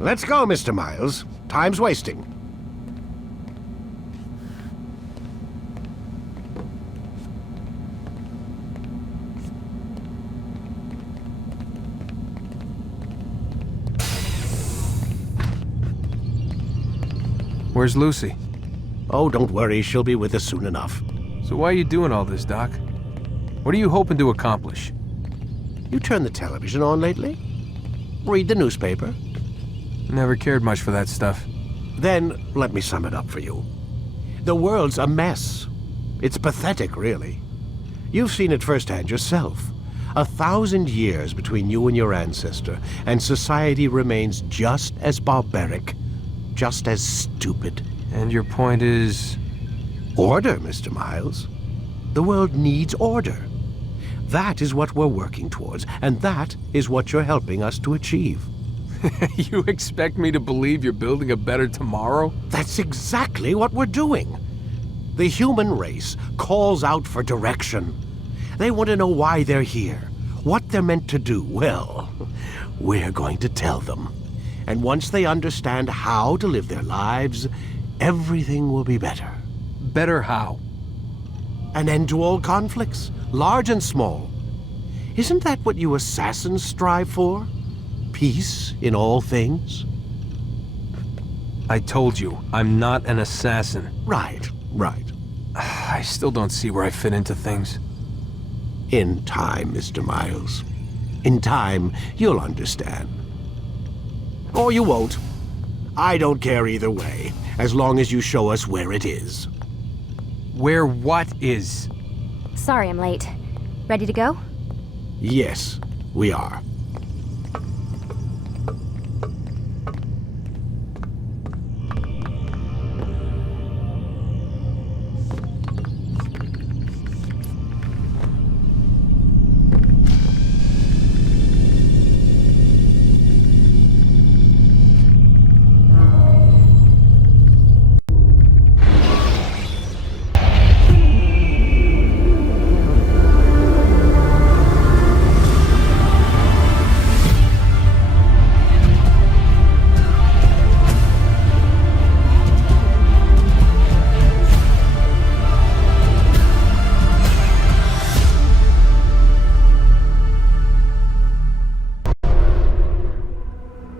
Let's go, Mr. Miles. Time's wasting. Where's Lucy? Oh, don't worry. She'll be with us soon enough. So why are you doing all this, Doc? What are you hoping to accomplish? You turned the television on lately? Read the newspaper? Never cared much for that stuff. Then, let me sum it up for you. The world's a mess. It's pathetic, really. You've seen it firsthand yourself. 1,000 years between you and your ancestor, and society remains just as barbaric, just as stupid. And your point is? Order, Mr. Miles. The world needs order. That is what we're working towards, and that is what you're helping us to achieve. You expect me to believe you're building a better tomorrow? That's exactly what we're doing. The human race calls out for direction. They want to know why they're here, what they're meant to do. Well, we're going to tell them. And once they understand how to live their lives, everything will be better. Better how? An end to all conflicts, large and small. Isn't that what you assassins strive for? Peace in all things? I told you, I'm not an assassin. Right. I still don't see where I fit into things. In time, Mr. Miles. In time, you'll understand. Or you won't. I don't care either way, as long as you show us where it is. Where what is? Sorry I'm late. Ready to go? Yes, we are.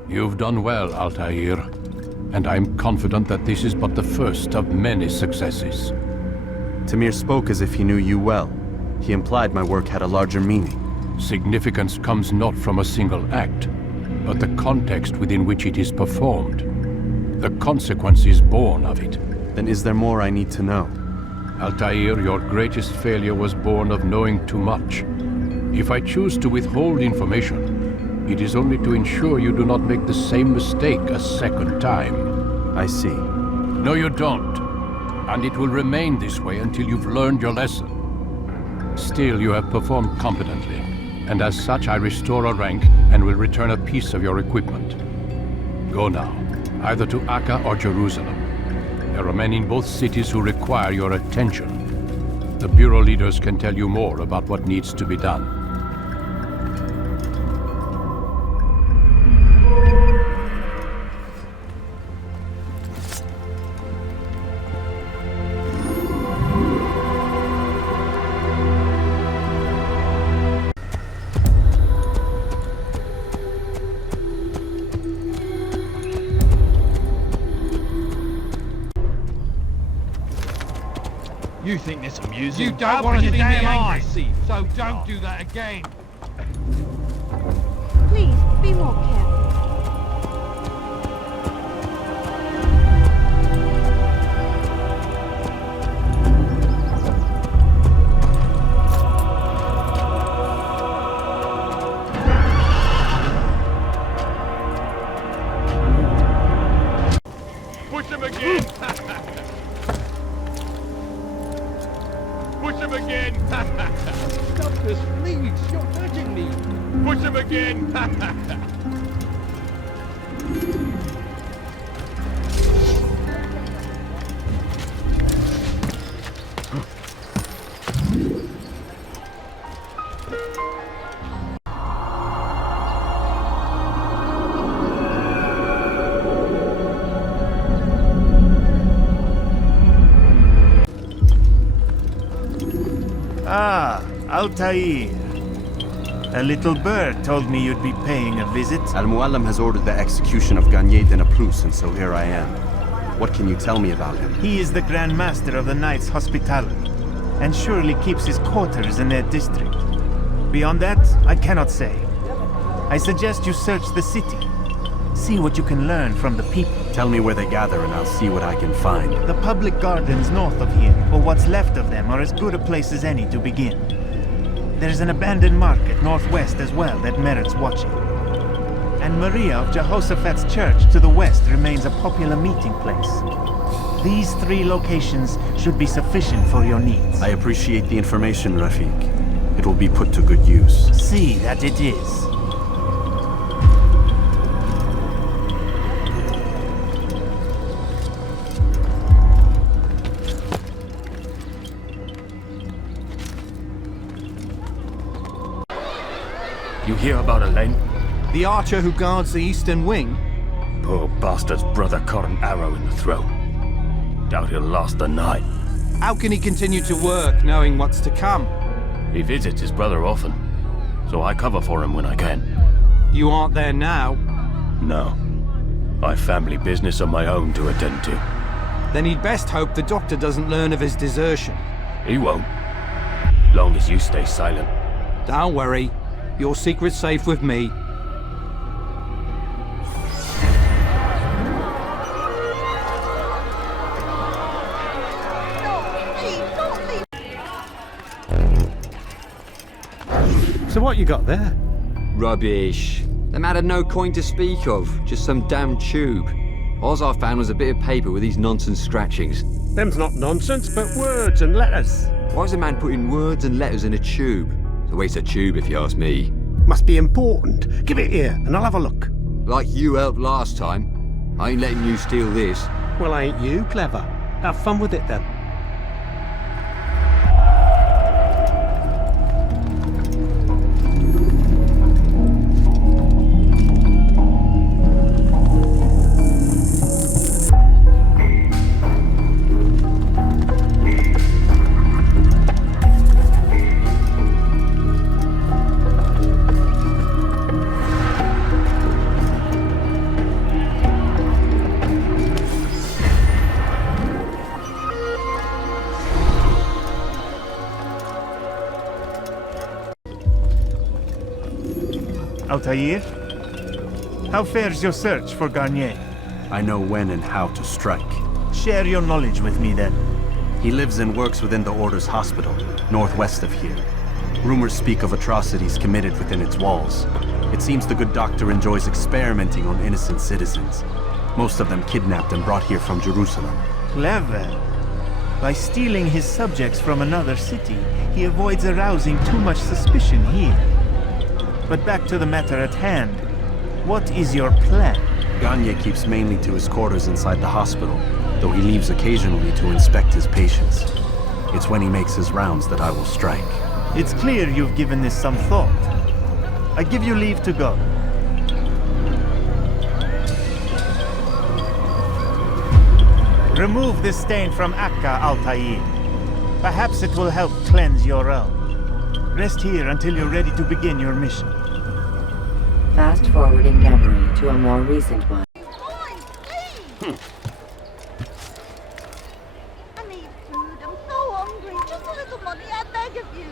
You've done well, Altair, and I'm confident that this is but the first of many successes. Tamir spoke as if he knew you well. He implied my work had a larger meaning. Significance comes not from a single act, but the context within which it is performed. The consequences born of it. Then is there more I need to know? Altair, your greatest failure was born of knowing too much. If I choose to withhold information, it is only to ensure you do not make the same mistake a second time. I see. No, you don't. And it will remain this way until you've learned your lesson. Still, you have performed competently, and as such I restore a rank and will return a piece of your equipment. Go now, either to Akka or Jerusalem. There are men in both cities who require your attention. The Bureau leaders can tell you more about what needs to be done. You think this amusing? You don't want to see me angry, so don't do that again. Please, be more careful. Push him again! Push him again! Stop this, please! You're hurting me! Watch him again! Ah, Altair. A little bird told me you'd be paying a visit. Al-Muallim has ordered the execution of Garnier de Naplouse, and so here I am. What can you tell me about him? He is the Grand Master of the Knights Hospitaller, and surely keeps his quarters in their district. Beyond that, I cannot say. I suggest you search the city. See what you can learn from the people. Tell me where they gather and I'll see what I can find. The public gardens north of here, or what's left of them, are as good a place as any to begin. There's an abandoned market northwest as well that merits watching. And Maria of Jehoshaphat's church to the west remains a popular meeting place. These 3 locations should be sufficient for your needs. I appreciate the information, Rafiq. It will be put to good use. See that it is. You hear about Elaine? The archer who guards the eastern wing? Poor bastard's brother caught an arrow in the throat. Doubt he'll last the night. How can he continue to work, knowing what's to come? He visits his brother often, so I cover for him when I can. You aren't there now. No. I've family business of my own to attend to. Then he'd best hope the doctor doesn't learn of his desertion. He won't. Long as you stay silent. Don't worry. Your secret's safe with me. So what you got there? Rubbish. The man had no coin to speak of, just some damn tube. All I found was a bit of paper with these nonsense scratchings. Them's not nonsense, but words and letters. Why is a man putting words and letters in a tube? It's a waste of tube if you ask me. Must be important. Give it here, and I'll have a look. Like you helped last time. I ain't letting you steal this. Well, ain't you clever? Have fun with it then. Altair? How fares your search for Garnier? I know when and how to strike. Share your knowledge with me then. He lives and works within the Order's hospital, northwest of here. Rumors speak of atrocities committed within its walls. It seems the good doctor enjoys experimenting on innocent citizens. Most of them kidnapped and brought here from Jerusalem. Clever. By stealing his subjects from another city, he avoids arousing too much suspicion here. But back to the matter at hand. What is your plan? Garnier keeps mainly to his quarters inside the hospital, though he leaves occasionally to inspect his patients. It's when he makes his rounds that I will strike. It's clear you've given this some thought. I give you leave to go. Remove this stain from Akka, Altair. Perhaps it will help cleanse your realm. Rest here until you're ready to begin your mission. Fast-forwarding memory to a more recent one. I need food. I'm so hungry. Just a little money, I beg of you.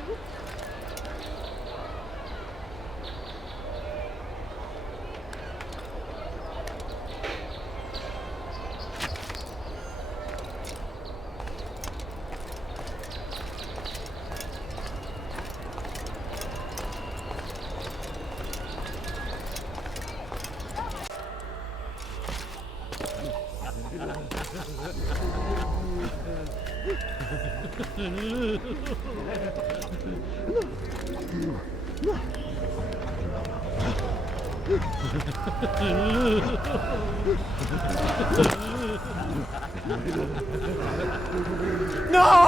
No,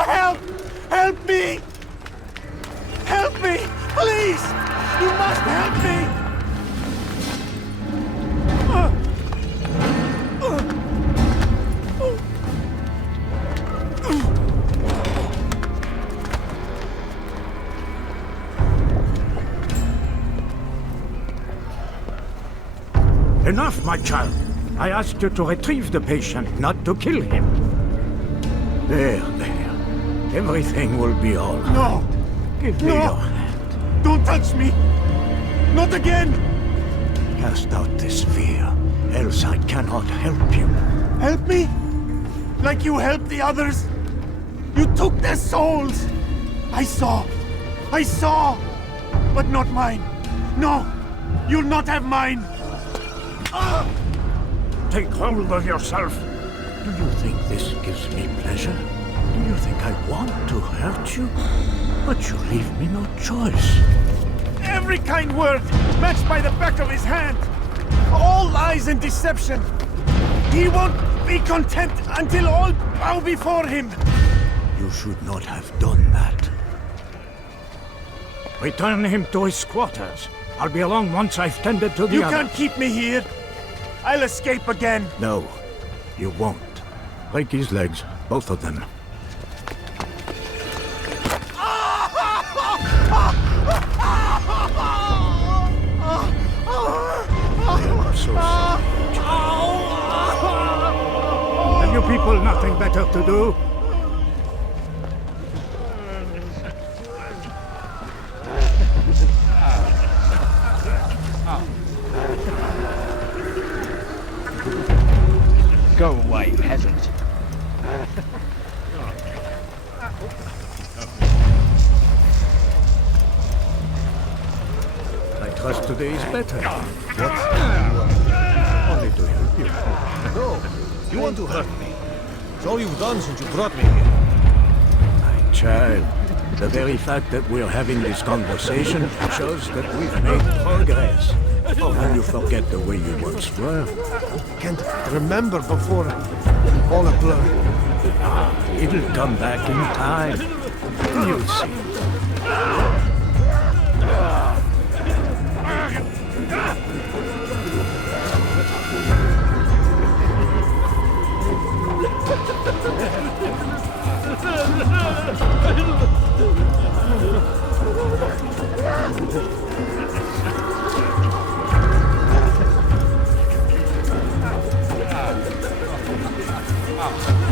help! Help me! Help me! Please! You must help me! Enough, my child. I asked you to retrieve the patient, not to kill him. There. Everything will be all right. No! Give me your hand. Don't touch me! Not again! Cast out this fear, else I cannot help you. Help me? Like you helped the others? You took their souls! I saw! But not mine! No! You'll not have mine! Take hold of yourself. Do you think this gives me pleasure? Do you think I want to hurt you? But you leave me no choice. Every kind word matched by the back of his hand! All lies and deception! He won't be content until all bow before him! You should not have done that. Return him to his quarters. I'll be along once I've tended to the You others. can't keep me here! I'll escape again! No, you won't. Break his legs, both of them. I'm so sorry. Have you people nothing better to do? Go away, peasant. I trust today is better. Only to help you. No, you want to hurt me. It's all you've done since you brought me here. My child, the very fact that we're having this conversation shows that we've made progress. Oh, and you forget the way you once were. Can't remember before all a blur. It'll come back in time. You'll see.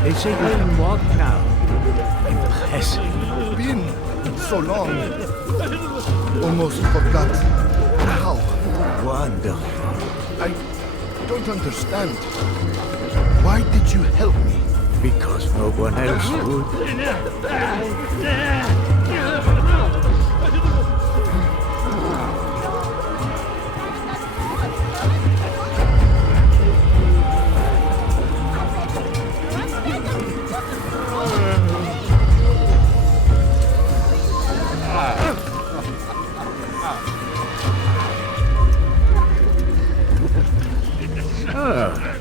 They say you can walk now. Impressive. Been so long. Almost forgot how. Wonderful. I don't understand. Why did you help me? Because no one else would.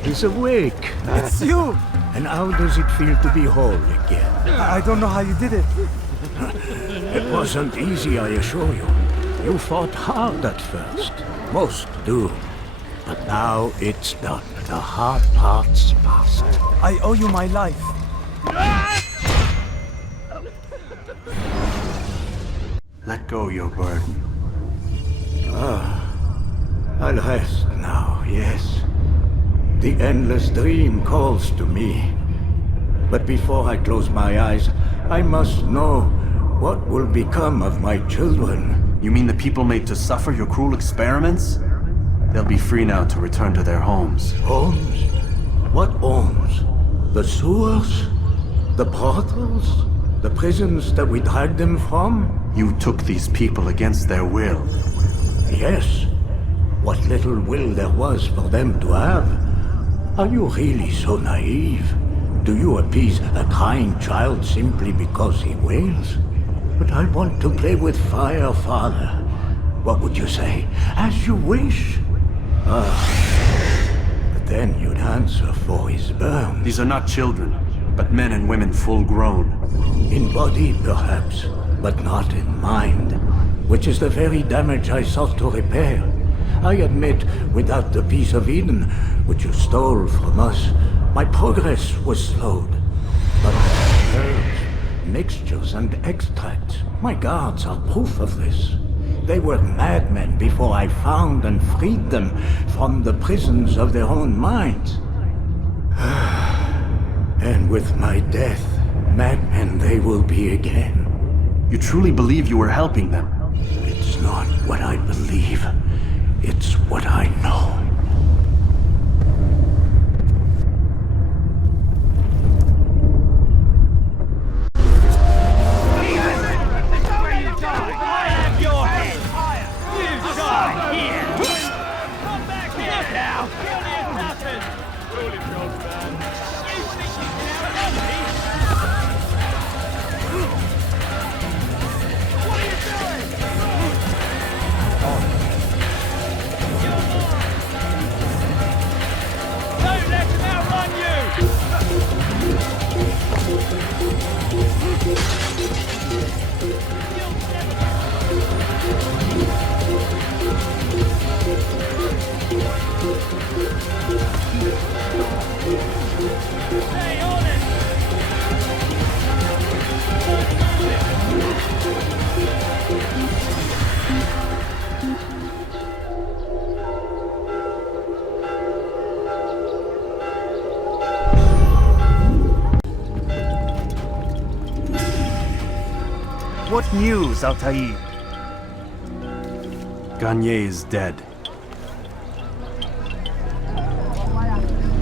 He's awake. It's you! And how does it feel to be whole again? I don't know how you did it. It wasn't easy, I assure you. You fought hard at first. Most do. But now it's done. The hard part's past. I owe you my life. Let go your burden. I'll rest now, yes. The endless dream calls to me. But before I close my eyes, I must know what will become of my children. You mean the people made to suffer your cruel experiments? They'll be free now to return to their homes. Homes? What homes? The sewers? The brothels? The prisons that we dragged them from? You took these people against their will. Yes. What little will there was for them to have. Are you really so naive? Do you appease a crying child simply because he wails? But I want to play with fire, Father. What would you say? As you wish. But then you'd answer for his burns. These are not children, but men and women full grown. In body, perhaps, but not in mind. Which is the very damage I sought to repair. I admit, without the piece of Eden, which you stole from us, my progress was slowed. But herbs, mixtures, and extracts, my guards are proof of this. They were madmen before I found and freed them from the prisons of their own minds. And with my death, madmen they will be again. You truly believe you were helping them? It's not what I believe. It's what I know. What news, Altair? Garnier is dead.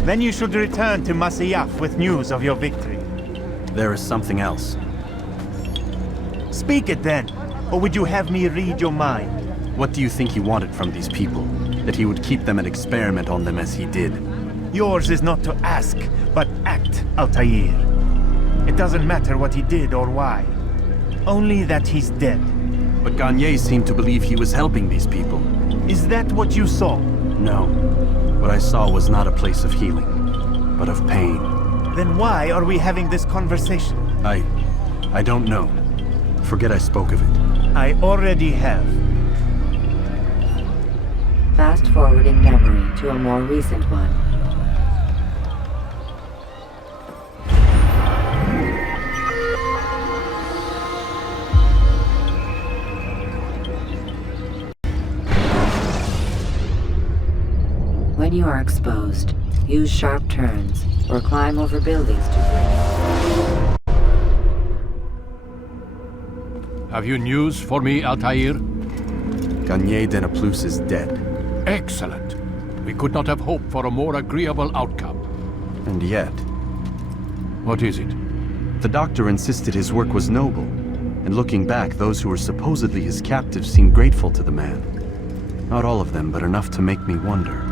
Then you should return to Masyaf with news of your victory. There is something else. Speak it then, or would you have me read your mind? What do you think he wanted from these people? That he would keep them and experiment on them as he did? Yours is not to ask, but act, Altair. It doesn't matter what he did or why. Only that he's dead. But Garnier seemed to believe he was helping these people. Is that what you saw? No. What I saw was not a place of healing, but of pain. Then why are we having this conversation? I don't know. Forget I spoke of it. I already have. Fast-forwarding memory to a more recent one. When you are exposed, use sharp turns or climb over buildings to break. Have you news for me, Altair? Garnier de Naplouse is dead. Excellent. We could not have hoped for a more agreeable outcome. And yet... What is it? The doctor insisted his work was noble, and looking back, those who were supposedly his captives seemed grateful to the man. Not all of them, but enough to make me wonder.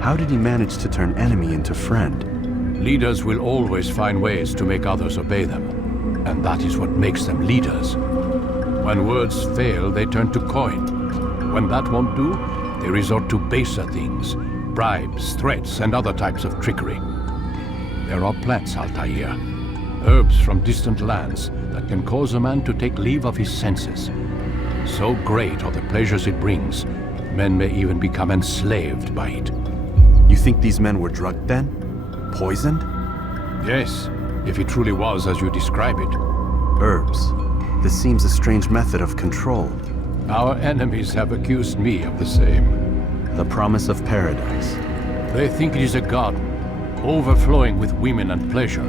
How did he manage to turn enemy into friend? Leaders will always find ways to make others obey them, and that is what makes them leaders. When words fail, they turn to coin. When that won't do, they resort to baser things, bribes, threats, and other types of trickery. There are plants, Altair, herbs from distant lands that can cause a man to take leave of his senses. So great are the pleasures it brings, men may even become enslaved by it. You think these men were drugged then? Poisoned? Yes, if it truly was as you describe it. Herbs. This seems a strange method of control. Our enemies have accused me of the same. The promise of paradise. They think it is a garden, overflowing with women and pleasure.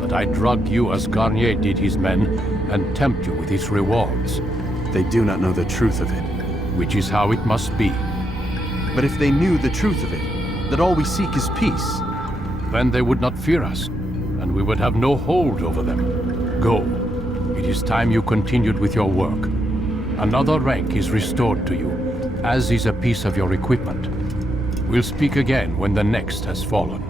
That I drug you as Garnier did his men, and tempt you with its rewards. They do not know the truth of it. Which is how it must be. But if they knew the truth of it, that all we seek is peace, then they would not fear us, and we would have no hold over them. Go. It is time you continued with your work. Another rank is restored to you, as is a piece of your equipment. We'll speak again when the next has fallen.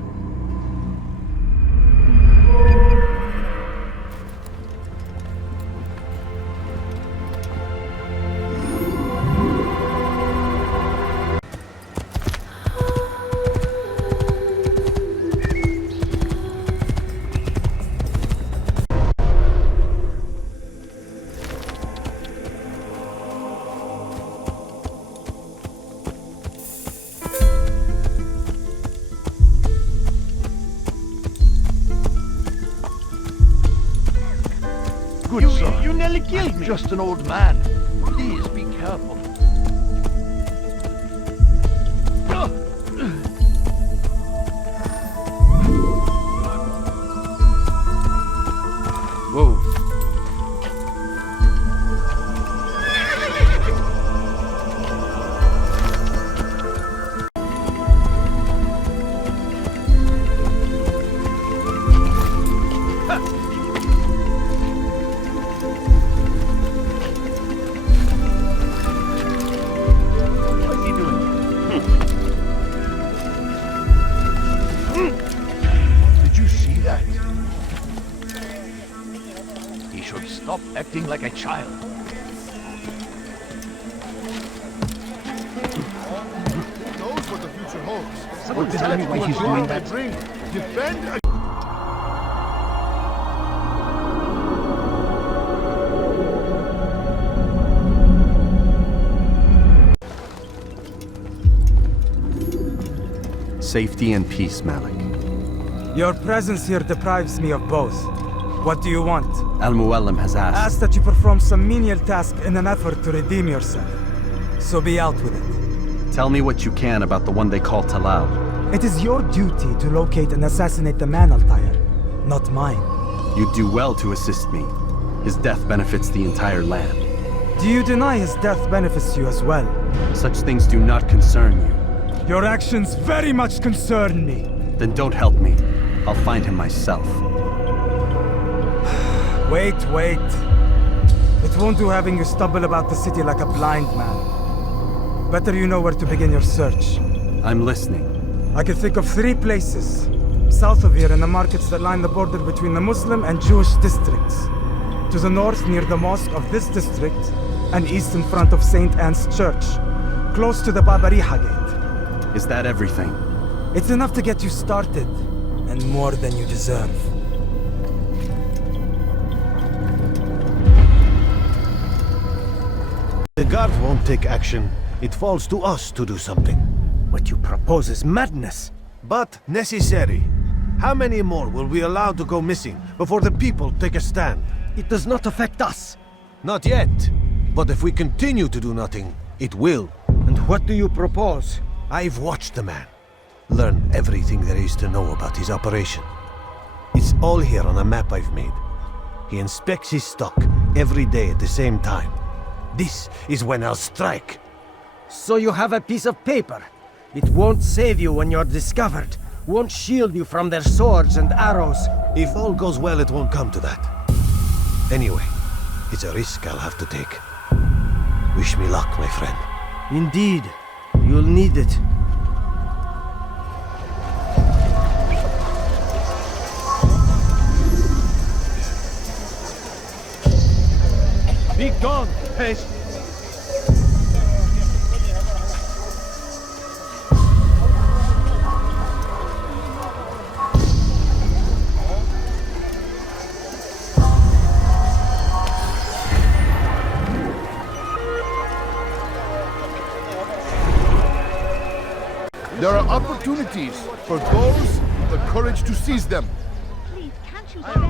just an old man. Please be careful. Whoa. Stop acting like a child. Who knows what the future holds? Someone tell me why he's doing that. Defend. Safety and peace, Malik. Your presence here deprives me of both. What do you want? Al-Muallim has asked. Asked that you perform some menial task in an effort to redeem yourself. So be out with it. Tell me what you can about the one they call Talal. It is your duty to locate and assassinate the man, Altair, not mine. You'd do well to assist me. His death benefits the entire land. Do you deny his death benefits you as well? Such things do not concern you. Your actions very much concern me. Then don't help me. I'll find him myself. Wait. It won't do having you stumble about the city like a blind man. Better you know where to begin your search. I'm listening. I can think of 3 places. South of here in the markets that line the border between the Muslim and Jewish districts. To the north near the mosque of this district, and east in front of St. Anne's Church, close to the Babariha Gate. Is that everything? It's enough to get you started, and more than you deserve. The guard won't take action. It falls to us to do something. What you propose is madness. But necessary. How many more will we allow to go missing before the people take a stand? It does not affect us. Not yet. But if we continue to do nothing, it will. And what do you propose? I've watched the man. Learn everything there is to know about his operation. It's all here on a map I've made. He inspects his stock every day at the same time. This is when I'll strike. So you have a piece of paper. It won't save you when you're discovered. Won't shield you from their swords and arrows. If all goes well, it won't come to that. Anyway, it's a risk I'll have to take. Wish me luck, my friend. Indeed. You'll need it. Be gone, pest! There are opportunities for those with the courage to seize them.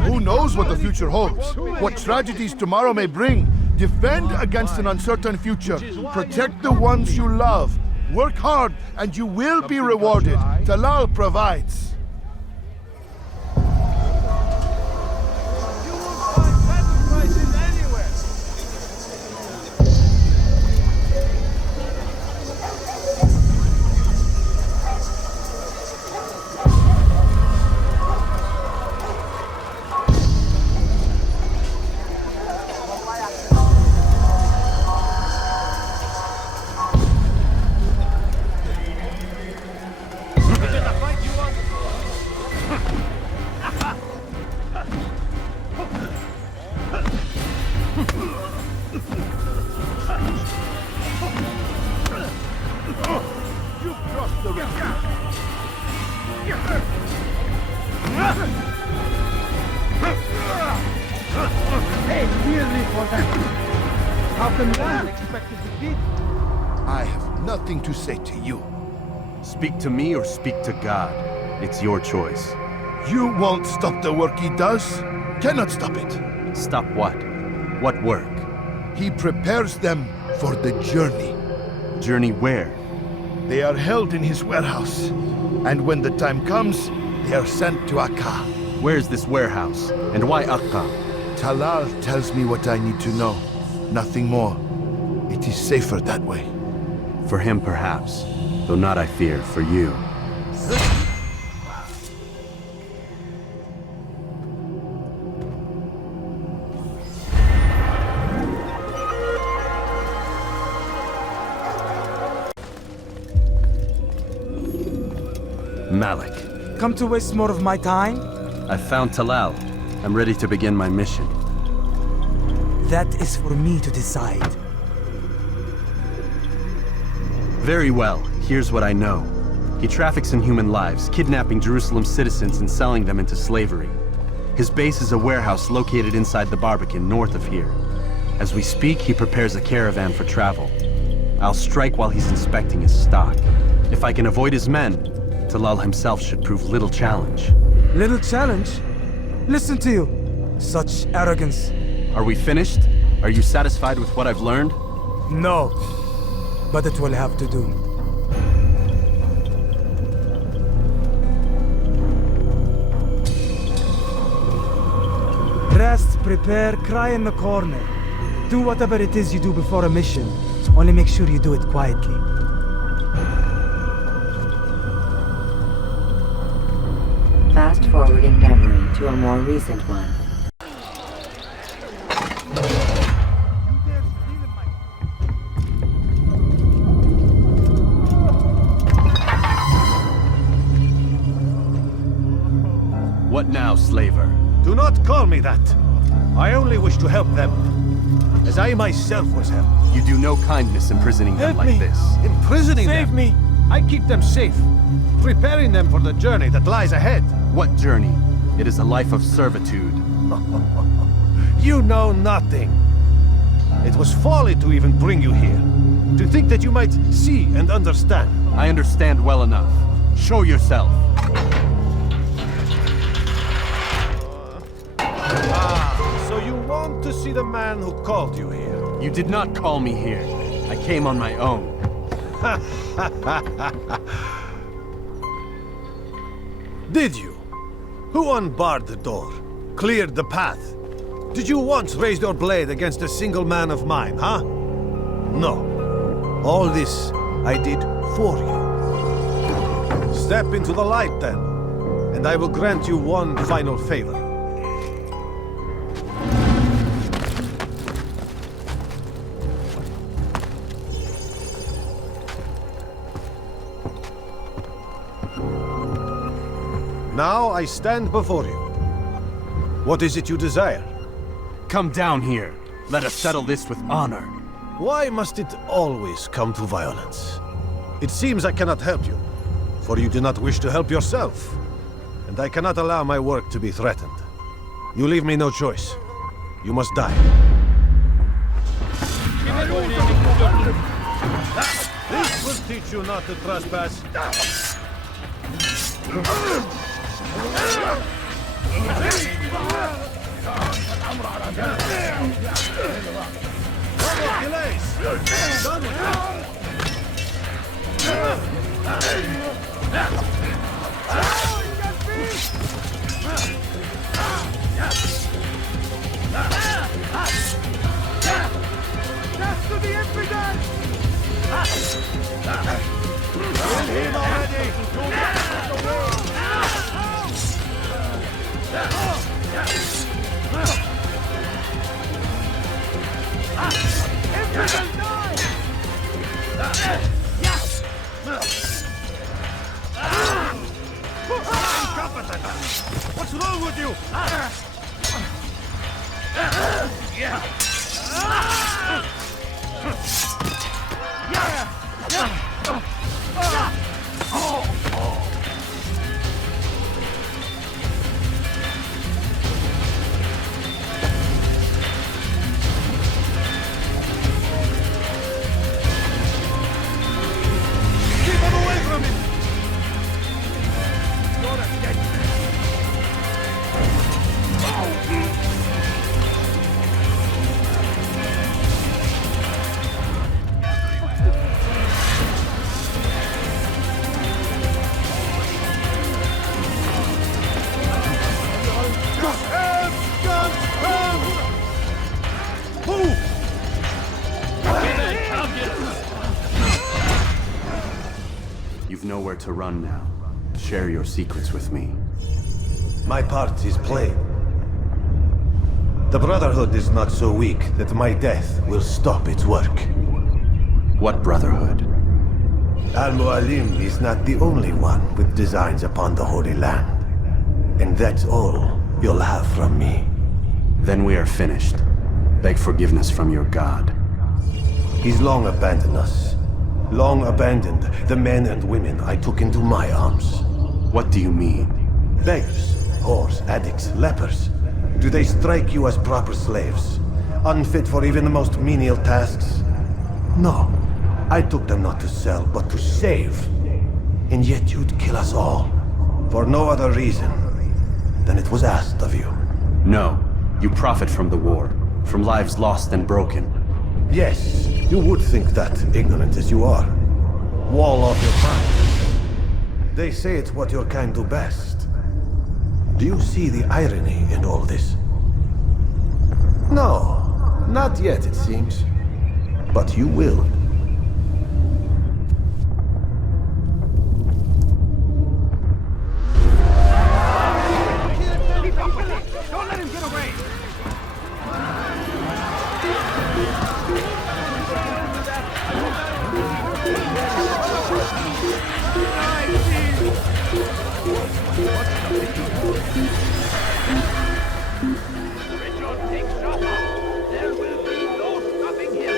Who knows what the future holds? What tragedies tomorrow may bring? Defend against an uncertain future. Protect the ones you love. Work hard and you will be rewarded. Talal provides. I have nothing to say to you. Speak to me or speak to God. It's your choice. You won't stop the work he does. Cannot stop it. Stop what? What work? He prepares them for the journey. Journey where? They are held in his warehouse. And when the time comes, they are sent to Akka. Where's this warehouse? And why Akka? Talal tells me what I need to know. Nothing more. It is safer that way. For him, perhaps. Though not, I fear, for you. Malik. Come to waste more of my time? I found Talal. I'm ready to begin my mission. That is for me to decide. Very well. Here's what I know. He traffics in human lives, kidnapping Jerusalem citizens and selling them into slavery. His base is a warehouse located inside the Barbican, north of here. As we speak, he prepares a caravan for travel. I'll strike while he's inspecting his stock. If I can avoid his men, Talal himself should prove little challenge. Little challenge? Listen to you. Such arrogance. Are we finished? Are you satisfied with what I've learned? No. But it will have to do. Rest, prepare, cry in the corner. Do whatever it is you do before a mission. Only make sure you do it quietly. Fast-forwarding memory to a more recent one. What now, slaver? Do not call me that. I only wish to help them, as I myself was helped. You do no kindness imprisoning them like this. Imprisoning them? Save me! I keep them safe, preparing them for the journey that lies ahead. What journey? It is a life of servitude. You know nothing. It was folly to even bring you here. To think that you might see and understand. I understand well enough. Show yourself. So you want to see the man who called you here? You did not call me here. I came on my own. Did you? Who unbarred the door? Cleared the path? Did you once raise your blade against a single man of mine, huh? No. All this I did for you. Step into the light then, and I will grant you one final favor. Now I stand before you. What is it you desire? Come down here. Let us settle this with honor. Why must it always come to violence? It seems I cannot help you, for you do not wish to help yourself. And I cannot allow my work to be threatened. You leave me no choice. You must die. This will teach you not to trespass. What's wrong with you? You've nowhere to run now. Share your secrets with me. My part is plain. The Brotherhood is not so weak that my death will stop its work. What Brotherhood? Al-Mualim is not the only one with designs upon the Holy Land. And that's all you'll have from me. Then we are finished. Beg forgiveness from your god. He's long abandoned us. Long abandoned the men and women I took into my arms. What do you mean? Beggars, whores, addicts, lepers. Do they strike you as proper slaves? Unfit for even the most menial tasks? No. I took them not to sell, but to save. And yet you'd kill us all. For no other reason than it was asked of you. No. You profit from the war. From lives lost and broken. Yes, you would think that, ignorant as you are. Wall off your mind. They say it's what your kind do best. Do you see the irony in all this? No, not yet it seems. But you will. Don't let him get away! There will be no stopping him.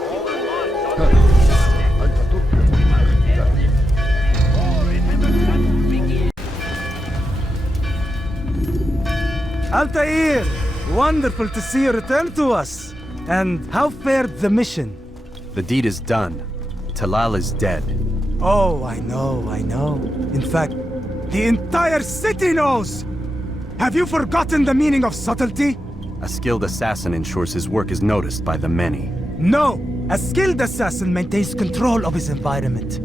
All at once. We must end this before it ever can begin. Altair! Wonderful to see you return to us. And how fared the mission? The deed is done. Talal is dead. Oh, I know. In fact, the entire city knows! Have you forgotten the meaning of subtlety? A skilled assassin ensures his work is noticed by the many. No! A skilled assassin maintains control of his environment.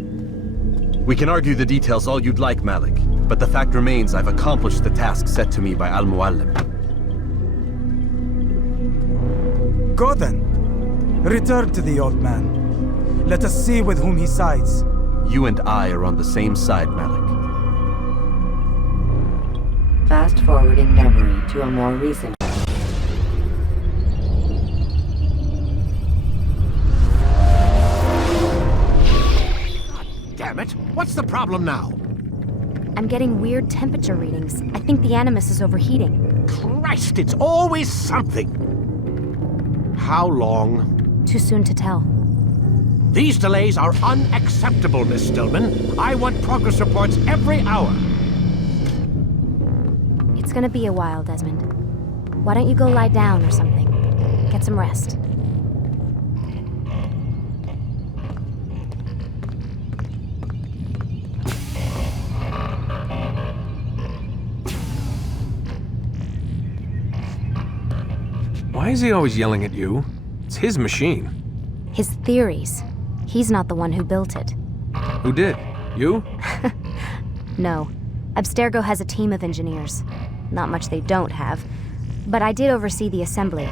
We can argue the details all you'd like, Malik. But the fact remains I've accomplished the task set to me by Al-Mualim. Go then. Return to the old man. Let us see with whom he sides. You and I are on the same side, Malik. Fast forwarding memory to a more recent. Damn it! What's the problem now? I'm getting weird temperature readings. I think the Animus is overheating. Christ, it's always something! How long? Too soon to tell. These delays are unacceptable, Miss Stillman. I want progress reports every hour. It's gonna be a while, Desmond. Why don't you go lie down or something? Get some rest. Why is he always yelling at you? It's his machine. His theories. He's not the one who built it. Who did? You? No. Abstergo has a team of engineers. Not much they don't have. But I did oversee the assembly.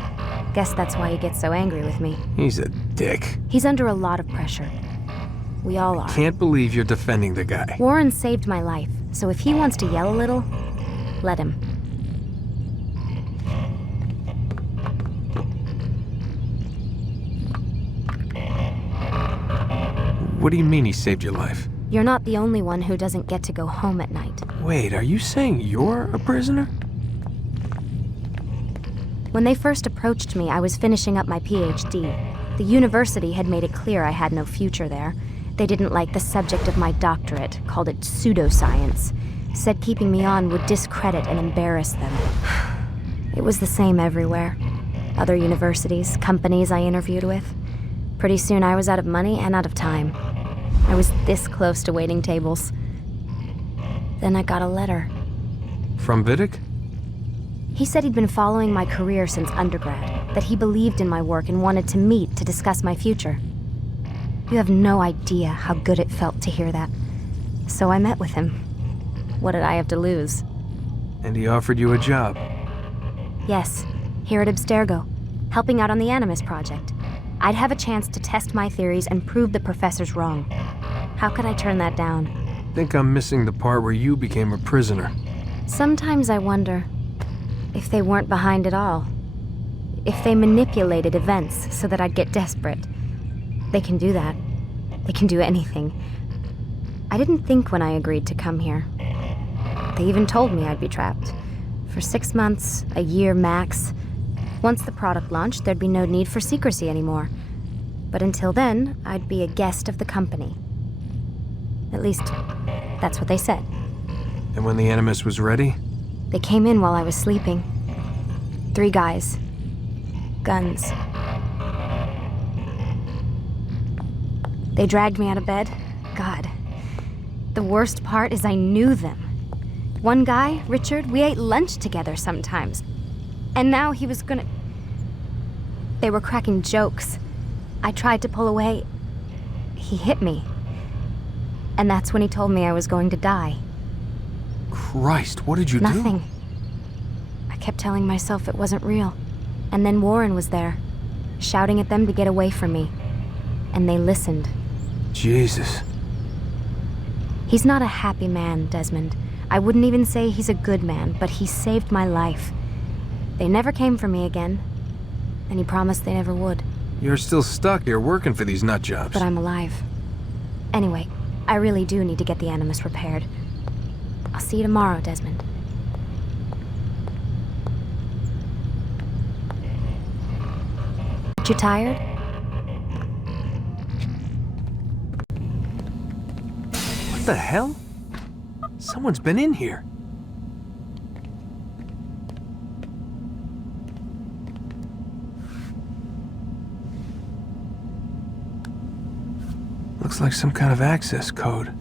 Guess that's why he gets so angry with me. He's a dick. He's under a lot of pressure. We all are. Can't believe you're defending the guy. Warren saved my life, so if he wants to yell a little, let him. What do you mean he saved your life? You're not the only one who doesn't get to go home at night. Wait, are you saying you're a prisoner? When they first approached me, I was finishing up my PhD. The university had made it clear I had no future there. They didn't like the subject of my doctorate, called it pseudoscience. Said keeping me on would discredit and embarrass them. It was the same everywhere. Other universities, companies I interviewed with. Pretty soon I was out of money and out of time. I was this close to waiting tables. Then I got a letter. From Vidic? He said he'd been following my career since undergrad, that he believed in my work and wanted to meet to discuss my future. You have no idea how good it felt to hear that. So I met with him. What did I have to lose? And he offered you a job? Yes, here at Abstergo, helping out on the Animus project. I'd have a chance to test my theories and prove the professors wrong. How could I turn that down? Think I'm missing the part where you became a prisoner. Sometimes I wonder if they weren't behind it all. If they manipulated events so that I'd get desperate. They can do that. They can do anything. I didn't think when I agreed to come here. They even told me I'd be trapped. For 6 months, a year max. Once the product launched, there'd be no need for secrecy anymore. But until then, I'd be a guest of the company. At least, that's what they said. And when the Animus was ready? They came in while I was sleeping. 3 guys. Guns. They dragged me out of bed. God. The worst part is I knew them. One guy, Richard, we ate lunch together sometimes. And now he was gonna... They were cracking jokes. I tried to pull away. He hit me. And that's when he told me I was going to die. Christ, what did you do? Nothing. I kept telling myself it wasn't real. And then Warren was there, shouting at them to get away from me. And they listened. Jesus. He's not a happy man, Desmond. I wouldn't even say he's a good man, but he saved my life. They never came for me again, and he promised they never would. You're still stuck here working for these nut jobs. But I'm alive. Anyway, I really do need to get the Animus repaired. I'll see you tomorrow, Desmond. Aren't you tired? What the hell? Someone's been in here. Looks like some kind of access code.